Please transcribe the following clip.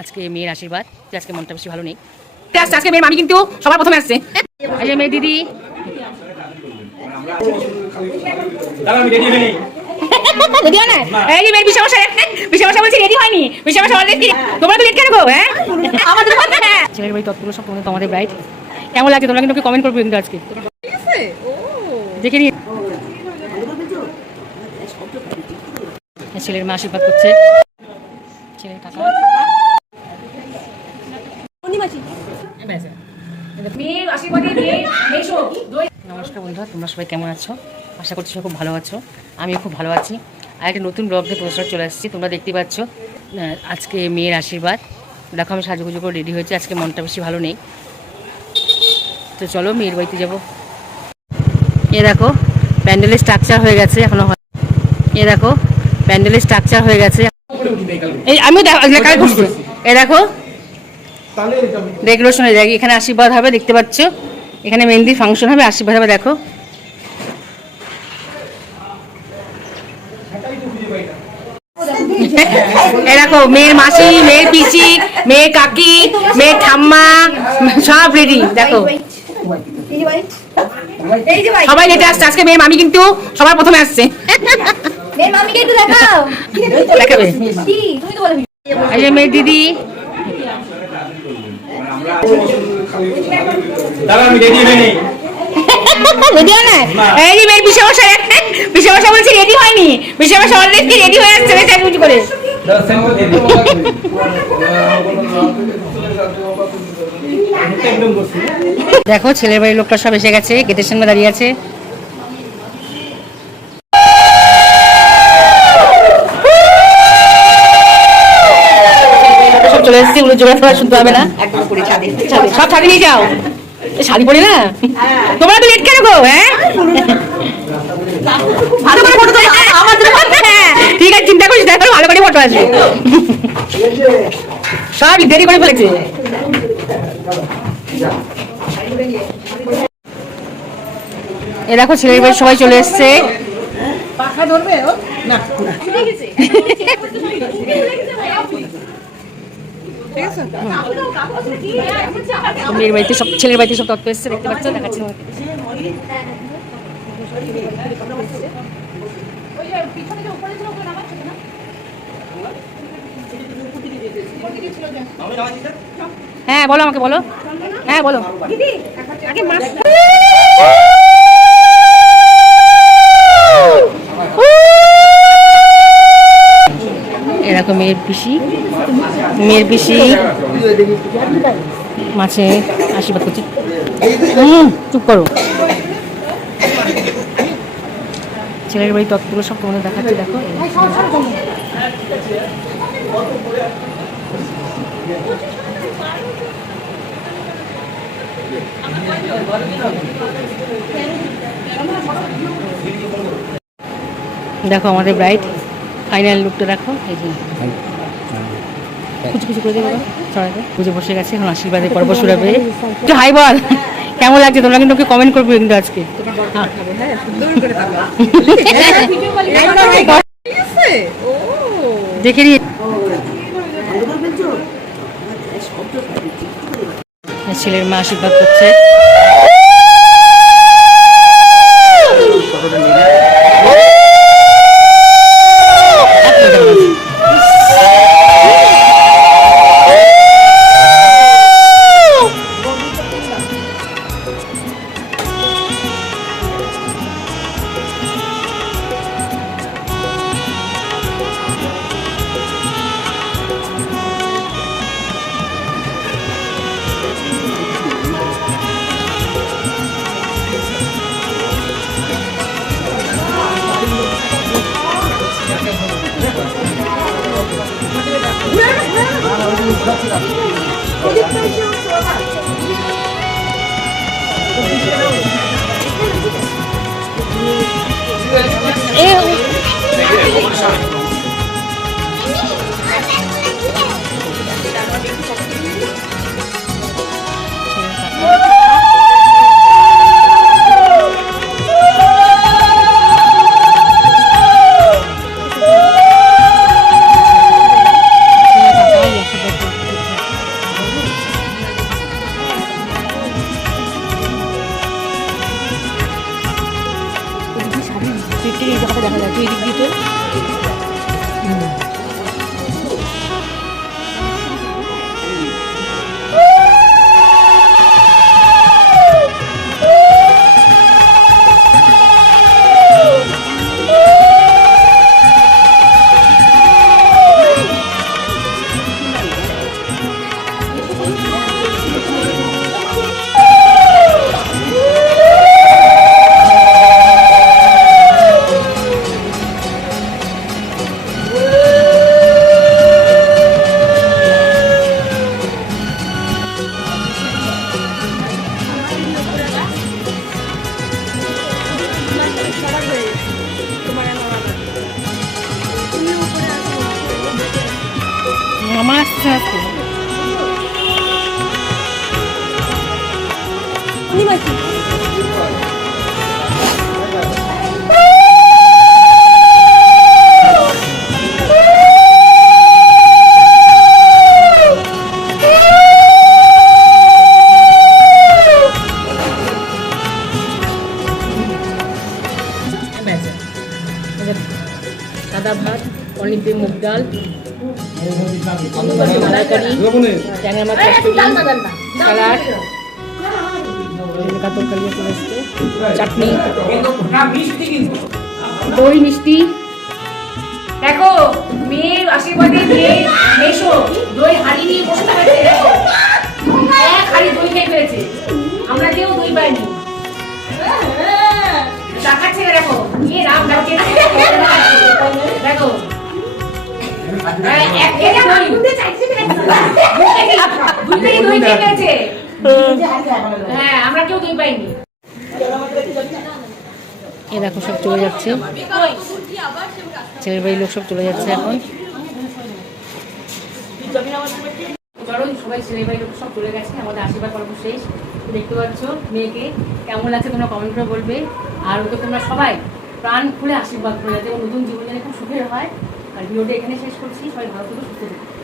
আজকে মেয়ের আশীর্বাদ যে আজকে মনটা বেশি ভালো নেই। আসছে আজকে মেয়ের মামি কিন্তু সবার প্রথমে আসছে। মেয়ে দিদি। হয় হ্যাঁ? হ্যাঁ তোমাদের তোমাদের ব্রাইট কেমন লাগছে? তোমরা কিন্তু কমেন্ট করবে কিন্তু আজকে। দেখে নিয়ে ছেলের মা আশীর্বাদ করছে ছেলের কাকা মেয়ের আশীর্বাদে মেয়ে মেয়ে শোক নমস্কার বন্ধুরা তোমরা সবাই কেমন আছো? আশা করছি সবাই খুব ভালো আছো আমিও খুব ভালো আছি। আর একটা নতুন ব্লগ নিয়ে তোমার চলে আসছি তোমরা দেখতে পাচ্ছ আজকে মেয়ের আশীর্বাদ। দেখো আমি সাজুগুজু করে রেডি হয়েছি আজকে মনটা বেশি ভালো নেই। তো চলো মেয়ের বাড়িতে যাব। এ দেখো প্যান্ডেলের স্ট্রাকচার হয়ে গেছে এখনও এ দেখো প্যান্ডেলের স্ট্রাকচার হয়ে গেছে। এই আমিও এ দেখো ডেকোরেশন হয়ে যায়। এখানে আশীর্বাদ হবে দেখতে পাচ্ছ। এখানে মেহেন্দি ফাংশন হবে আশীর্বাদ হবে দেখো। এ দেখো মেয়ের মাসি মেয়ের পিসি মেয়ের কাকি মেয়ের ঠাম্মা সব রেডি দেখো। এই যে ভাই সবাই লেটে আসছে আজকে মেয়ের মামি কিন্তু সবার প্রথমে আসছে। দেখাবে। মেয়ের দিদি। দাদা আমি রেডি হয়ে রেডি হয় না? এই যে মেয়ের বিশাল মশাই বিশাল মশাই বলছি রেডি হয়নি। বিষয় অলরেডি রেডি হয়ে আসছে বেশ এক করে। দেখো ছেলের বাড়ির লোকটা সব এসে গেছে গেটের সামনে দাঁড়িয়ে আছে সব চলে এসেছি ওগুলো জোগাড় টোড়া শুনতে হবে না ছাদে, সব ছাদে নিয়ে যাও এ, শাড়ি পরে না তোমরা তো লেট কেন গো হ্যাঁ ভালো করে ফটো তোলো আমার জন্য হ্যাঁ ঠিক আছে চিন্তা করিস দেখো ভালো করে ফটো আসবে সব দেরি করে ফেলেছে এ দেখো ছেলের বাড়ির সবাই চলে এসছে মেয়ের বাড়িতে সব ছেলের বাড়িতে সব তত্ত্ব এসছে, দেখতে পাচ্ছ দেখাচ্ছি। হ্যাঁ বলো আমাকে, বলো। হ্যাঁ বলো। এরকম মেয়ের পিসি। মেয়ের পিসি, মাছে, আশীর্বাদ করছি। হুম, চুপ করো। ছেলের বাড়ি তৎপুরো সব তোমাদের দেখাচ্ছি, দেখো। দেখো আমাদের ব্রাইট ফাইনাল লুকটা দেখো, এই যে। কুচি কুচি করে দেবো সবাইকে পুজো বসে গেছে এখন আশীর্বাদের পর্ব শুরাবে একটু হাই বল। কেমন লাগছে? তোমরা কিন্তু ওকে কমেন্ট করবে কিন্তু আজকে। দেখে নিয়ে। ছেলের মা আশীর্বাদ করছে। Eu আমার আসছে আজকে সাদা ভাত অলিম্পে মুগ ডাল ট্যাংরা মাছ চাটনি দই মিষ্টি। দেখো মেয়ের আশীর্বাদে মেয়ে মেশো। দই হাড়ি নিয়ে বসে থাকছে এক হাড়ি দই খেয়ে ফেলেছে। আমরা কেউ দই পাইনি। টাকার দেখো রাম রাম দেখো। এ দেখো সব চলে যাচ্ছে। ছেলের বাড়ির লোক সব চলে যাচ্ছে এখন। সবাই ছেলে লোক সব চলে গেছে, আমাদের আশীর্বাদ শেষ। দেখতে পাচ্ছ মেয়েকে কেমন লাগছে তোমরা কমেন্ট করে বলবে। আর ওকে তোমরা সবাই প্রাণ খুলে আশীর্বাদ করে যাতে নতুন জীবন খুব সুখের হয়। আর ভিডিওটা এখানে শেষ করছি সবাই ভালো থাকুন সুস্থ থেকো।